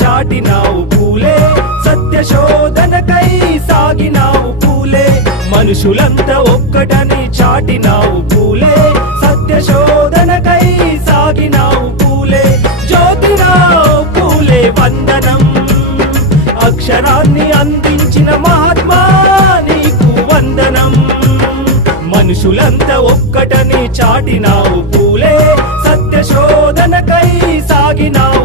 చాటినావు పూలే, సత్య శోధనకై సాగినావు పూలే. మనుషులంతా ఒక్కటని చాటినావు పూలే, సత్య శోధనకై సాగినావు పూలే. జ్యోతిరావు పూలే వందనం, అక్షరాన్ని అందించిన మహాత్మా నీకు వందనం. మనుషులంతా ఒక్కటని చాటినావు పూలే, సత్య శోధనకై సాగినావు